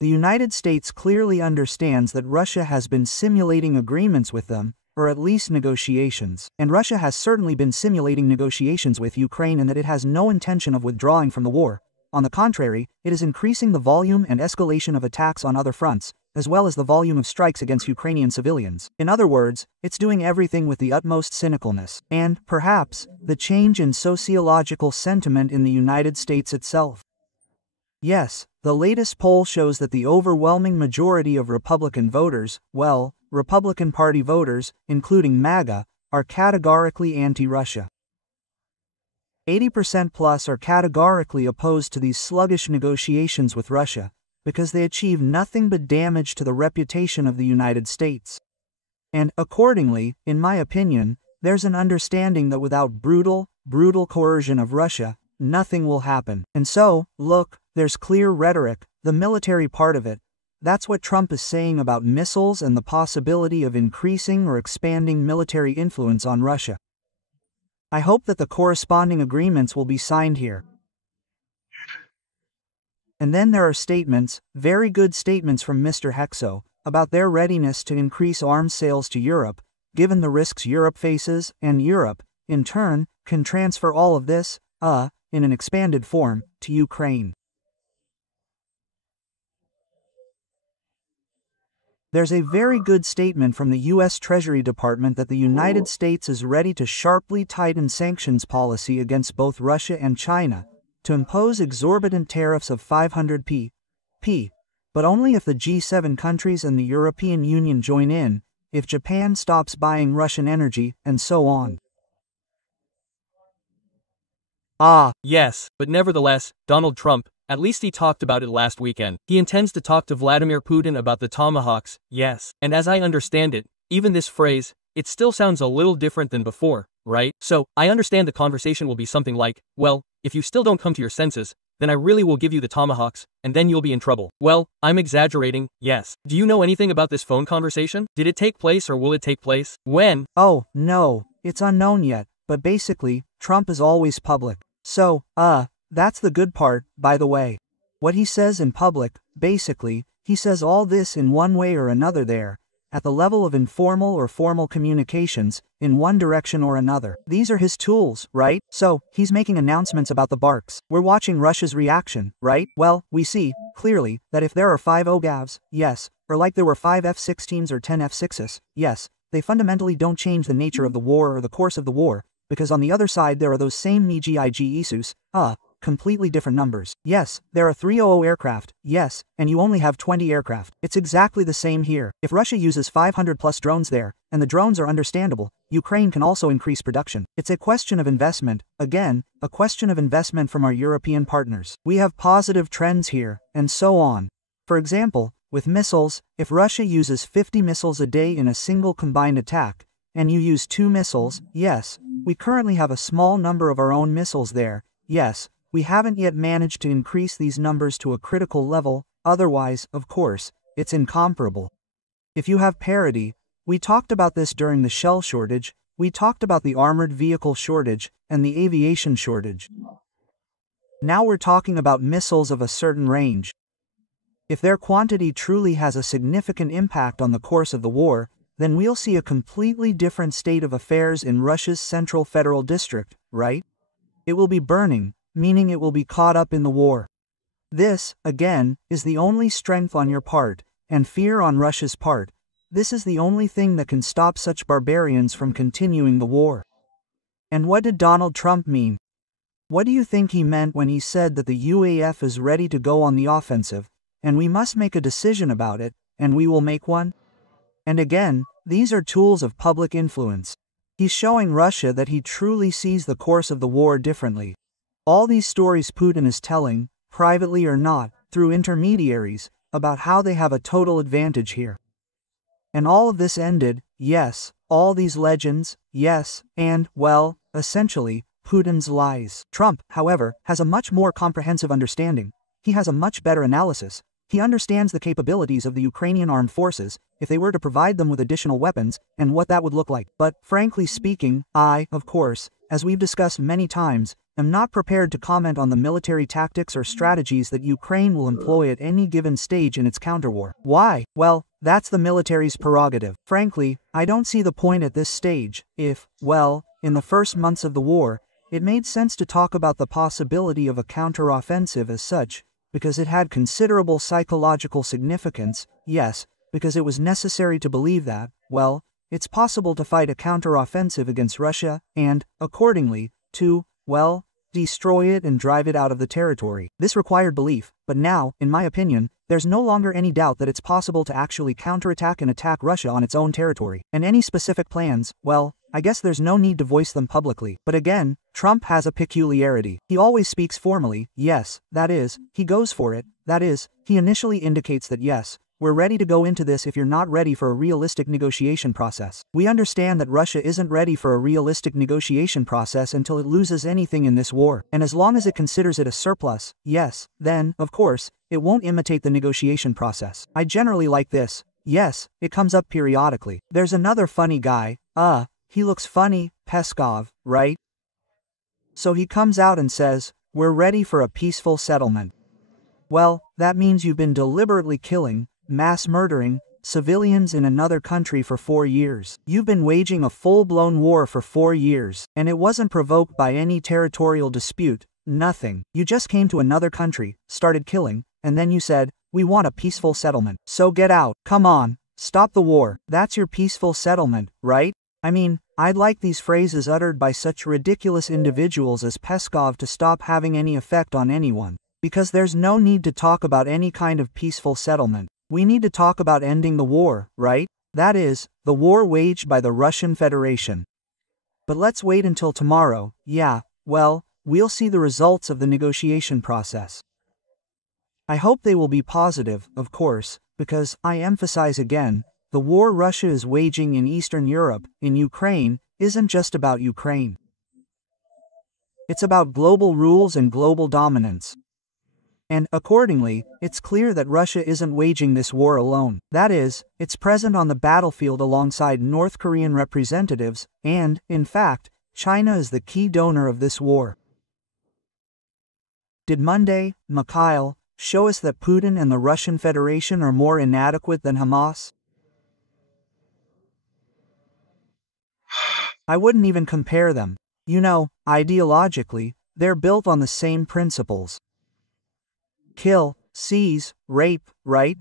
The United States clearly understands that Russia has been simulating agreements with them, or at least negotiations. And Russia has certainly been simulating negotiations with Ukraine and that it has no intention of withdrawing from the war. On the contrary, it is increasing the volume and escalation of attacks on other fronts, as well as the volume of strikes against Ukrainian civilians. In other words, it's doing everything with the utmost cynicalness, and, perhaps, the change in sociological sentiment in the United States itself. Yes, the latest poll shows that the overwhelming majority of Republican voters, well, Republican Party voters, including MAGA, are categorically anti-Russia. 80% plus are categorically opposed to these sluggish negotiations with Russia, because they achieve nothing but damage to the reputation of the United States. And, accordingly, in my opinion, there's an understanding that without brutal coercion of Russia, nothing will happen. And so, look, there's clear rhetoric, the military part of it. That's what Trump is saying about missiles and the possibility of increasing or expanding military influence on Russia. I hope that the corresponding agreements will be signed here. And then there are statements, very good statements from Mr. Hexo, about their readiness to increase arms sales to Europe, given the risks Europe faces, and Europe, in turn, can transfer all of this, in an expanded form, to Ukraine. There's a very good statement from the U.S. Treasury Department that the United States is ready to sharply tighten sanctions policy against both Russia and China, to impose exorbitant tariffs of 500p, but only if the G7 countries and the European Union join in, if Japan stops buying Russian energy, and so on. Yes, but nevertheless, Donald Trump, at least he talked about it last weekend. He intends to talk to Vladimir Putin about the Tomahawks, yes. And as I understand it, even this phrase, it still sounds a little different than before, right? So, I understand the conversation will be something like, well, if you still don't come to your senses, then I really will give you the Tomahawks, and then you'll be in trouble. Well, I'm exaggerating, yes. Do you know anything about this phone conversation? Did it take place or will it take place? When? Oh, no, it's unknown yet, but basically, Trump is always public. So, that's the good part, by the way. What he says in public, basically, he says all this in one way or another there, at the level of informal or formal communications, in one direction or another. These are his tools, right? So, he's making announcements about the barks. We're watching Russia's reaction, right? Well, we see, clearly, that if there are 5 OGAVs, yes, or like there were 5 F-16s or 10 F-6s, yes, they fundamentally don't change the nature of the war or the course of the war, because on the other side there are those same MiG-IG Isus, completely different numbers. Yes, there are 300 aircraft, yes, and you only have 20 aircraft. It's exactly the same here. If Russia uses 500 plus drones there, and the drones are understandable, Ukraine can also increase production. It's a question of investment, again, a question of investment from our European partners. We have positive trends here, and so on. For example, with missiles, if Russia uses 50 missiles a day in a single combined attack, and you use 2 missiles, yes, we currently have a small number of our own missiles there, yes, we haven't yet managed to increase these numbers to a critical level, otherwise, of course, it's incomparable. If you have parity, we talked about this during the shell shortage, we talked about the armored vehicle shortage, and the aviation shortage. Now we're talking about missiles of a certain range. If their quantity truly has a significant impact on the course of the war, then we'll see a completely different state of affairs in Russia's Central Federal District, right? It will be burning, meaning it will be caught up in the war. This, again, is the only strength on your part, and fear on Russia's part. This is the only thing that can stop such barbarians from continuing the war. And what did Donald Trump mean? What do you think he meant when he said that the UAF is ready to go on the offensive, and we must make a decision about it, and we will make one? And again, these are tools of public influence. He's showing Russia that he truly sees the course of the war differently. All these stories Putin is telling, privately or not, through intermediaries, about how they have a total advantage here. And all of this ended, yes, all these legends, yes, and, well, essentially, Putin's lies. Trump, however, has a much more comprehensive understanding. He has a much better analysis. He understands the capabilities of the Ukrainian armed forces, if they were to provide them with additional weapons, and what that would look like. But, frankly speaking, of course, as we've discussed many times, am not prepared to comment on the military tactics or strategies that Ukraine will employ at any given stage in its counterwar. Why? Well, that's the military's prerogative. Frankly, I don't see the point at this stage. If, well, in the first months of the war, it made sense to talk about the possibility of a counteroffensive as such, because it had considerable psychological significance, yes, because it was necessary to believe that, well, it's possible to fight a counteroffensive against Russia, and, accordingly, to, well, destroy it and drive it out of the territory. This required belief, but now, in my opinion, there's no longer any doubt that it's possible to actually counterattack and attack Russia on its own territory. And any specific plans, well, I guess there's no need to voice them publicly. But again, Trump has a peculiarity. He always speaks formally, yes, that is, he goes for it, that is, he initially indicates that yes, we're ready to go into this if you're not ready for a realistic negotiation process. We understand that Russia isn't ready for a realistic negotiation process until it loses anything in this war. And as long as it considers it a surplus, yes, then, of course, it won't imitate the negotiation process. I generally like this. Yes, it comes up periodically. There's another funny guy, he looks funny, Peskov, right? So he comes out and says, we're ready for a peaceful settlement. Well, that means you've been deliberately killing, mass murdering, civilians in another country for 4 years. You've been waging a full-blown war for 4 years, and it wasn't provoked by any territorial dispute, nothing. You just came to another country, started killing, and then you said, we want a peaceful settlement. So get out, come on, stop the war. That's your peaceful settlement, right? I mean, I'd like these phrases uttered by such ridiculous individuals as Peskov to stop having any effect on anyone. Because there's no need to talk about any kind of peaceful settlement. We need to talk about ending the war, right? That is, the war waged by the Russian Federation. But let's wait until tomorrow, yeah, well, we'll see the results of the negotiation process. I hope they will be positive, of course, because, I emphasize again, the war Russia is waging in Eastern Europe, in Ukraine, isn't just about Ukraine. It's about global rules and global dominance. And, accordingly, it's clear that Russia isn't waging this war alone. That is, it's present on the battlefield alongside North Korean representatives, and, in fact, China is the key donor of this war. Did Monday, Mikhail, show us that Putin and the Russian Federation are more inadequate than Hamas? I wouldn't even compare them. You know, ideologically, they're built on the same principles. Kill, seize, rape, right?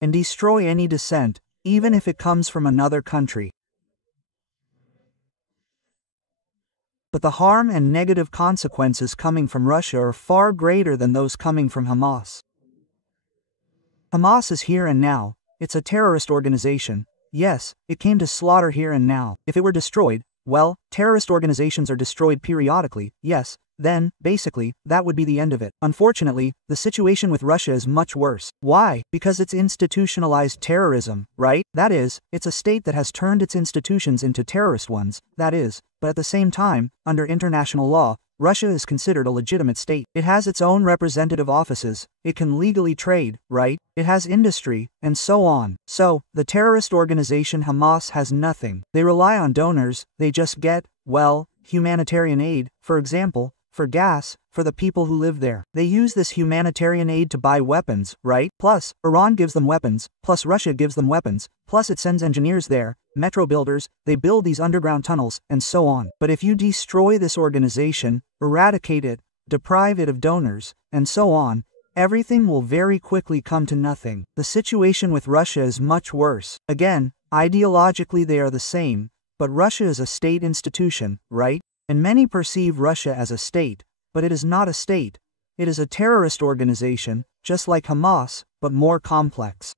And destroy any dissent, even if it comes from another country. But the harm and negative consequences coming from Russia are far greater than those coming from Hamas. Hamas is here and now. It's a terrorist organization. Yes, it came to slaughter here and now. If it were destroyed, well, terrorist organizations are destroyed periodically, yes, then, basically, that would be the end of it. Unfortunately, the situation with Russia is much worse. Why? Because it's institutionalized terrorism, right? That is, it's a state that has turned its institutions into terrorist ones, that is, but at the same time, under international law, Russia is considered a legitimate state. It has its own representative offices, it can legally trade, right? It has industry, and so on. So, the terrorist organization Hamas has nothing. They rely on donors, they just get, well, humanitarian aid, for example, for gas, for the people who live there. They use this humanitarian aid to buy weapons, right? Plus, Iran gives them weapons, plus Russia gives them weapons, plus it sends engineers there, metro builders, they build these underground tunnels, and so on. But if you destroy this organization, eradicate it, deprive it of donors, and so on, everything will very quickly come to nothing. The situation with Russia is much worse. Again, ideologically they are the same, but Russia is a state institution, right? And many perceive Russia as a state, but it is not a state. It is a terrorist organization, just like Hamas, but more complex.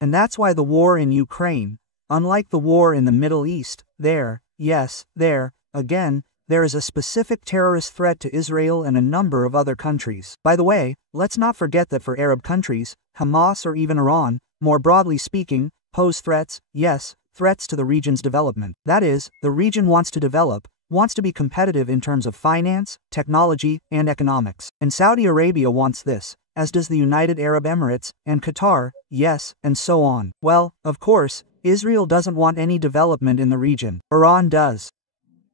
And that's why the war in Ukraine, unlike the war in the Middle East, again, there is a specific terrorist threat to Israel and a number of other countries. By the way, let's not forget that for Arab countries, Hamas or even Iran, more broadly speaking, pose threats, threats to the region's development. That is, the region wants to develop, wants to be competitive in terms of finance, technology, and economics. And Saudi Arabia wants this, as does the United Arab Emirates, and Qatar, and so on. Well, of course, Israel doesn't want any development in the region. Iran does.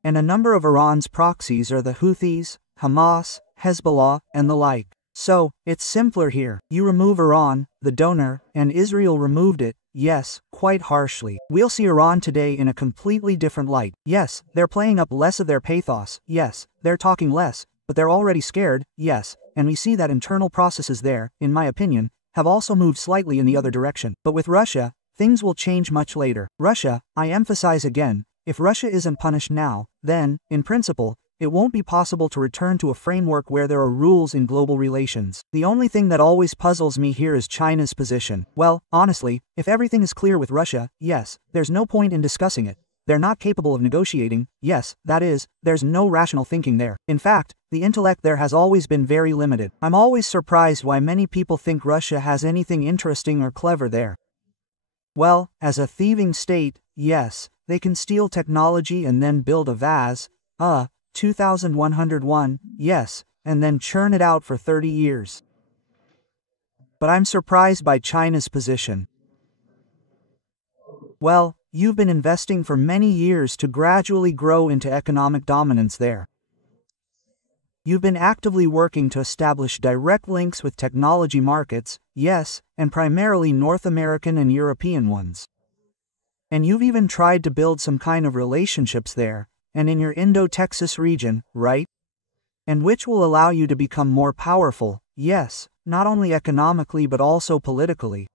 And a number of Iran's proxies are the Houthis, Hamas, Hezbollah, and the like. So, it's simpler here. You remove Iran, the donor, and Israel removed it, yes, quite harshly. We'll see Iran today in a completely different light. Yes, they're playing up less of their pathos, yes, they're talking less, but they're already scared, yes, and we see that internal processes there, in my opinion, have also moved slightly in the other direction. But with Russia, things will change much later. Russia, I emphasize again, if Russia isn't punished now, then, in principle, it won't be possible to return to a framework where there are rules in global relations. The only thing that always puzzles me here is China's position. Well, honestly, if everything is clear with Russia, yes, there's no point in discussing it. They're not capable of negotiating, yes, that is, there's no rational thinking there. In fact, the intellect there has always been very limited. I'm always surprised why many people think Russia has anything interesting or clever there. Well, as a thieving state, yes, they can steal technology and then build a vase, 2101, yes, and then churn it out for 30 years. But I'm surprised by China's position. Well, you've been investing for many years to gradually grow into economic dominance there. You've been actively working to establish direct links with technology markets, yes, and primarily North American and European ones. And you've even tried to build some kind of relationships there, and in your Indo-Texas region, right? And which will allow you to become more powerful, yes, not only economically but also politically.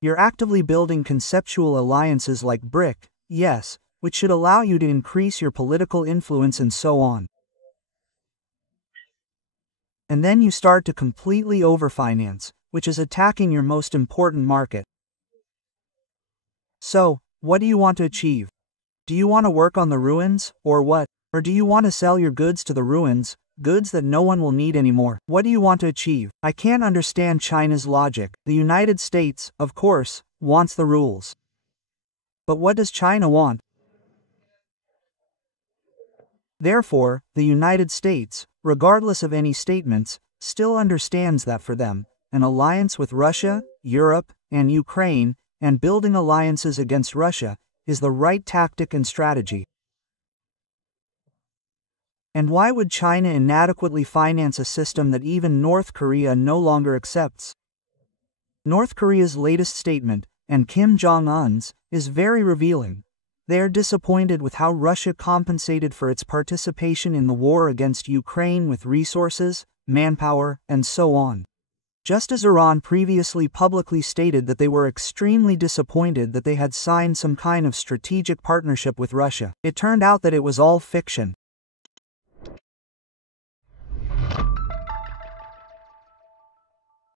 You're actively building conceptual alliances like BRIC, yes, which should allow you to increase your political influence and so on. And then you start to completely overfinance, which is attacking your most important market. So, what do you want to achieve? Do you want to work on the ruins, or what? Or do you want to sell your goods to the ruins, goods that no one will need anymore? What do you want to achieve? I can't understand China's logic. The United States, of course, wants the rules. But what does China want? Therefore, the United States, regardless of any statements, still understands that for them, an alliance with Russia, Europe, and Ukraine, and building alliances against Russia, is the right tactic and strategy. And why would China inadequately finance a system that even North Korea no longer accepts? North Korea's latest statement, and Kim Jong-un's, is very revealing. They are disappointed with how Russia compensated for its participation in the war against Ukraine with resources, manpower, and so on. Just as Iran previously publicly stated that they were extremely disappointed that they had signed some kind of strategic partnership with Russia, it turned out that it was all fiction.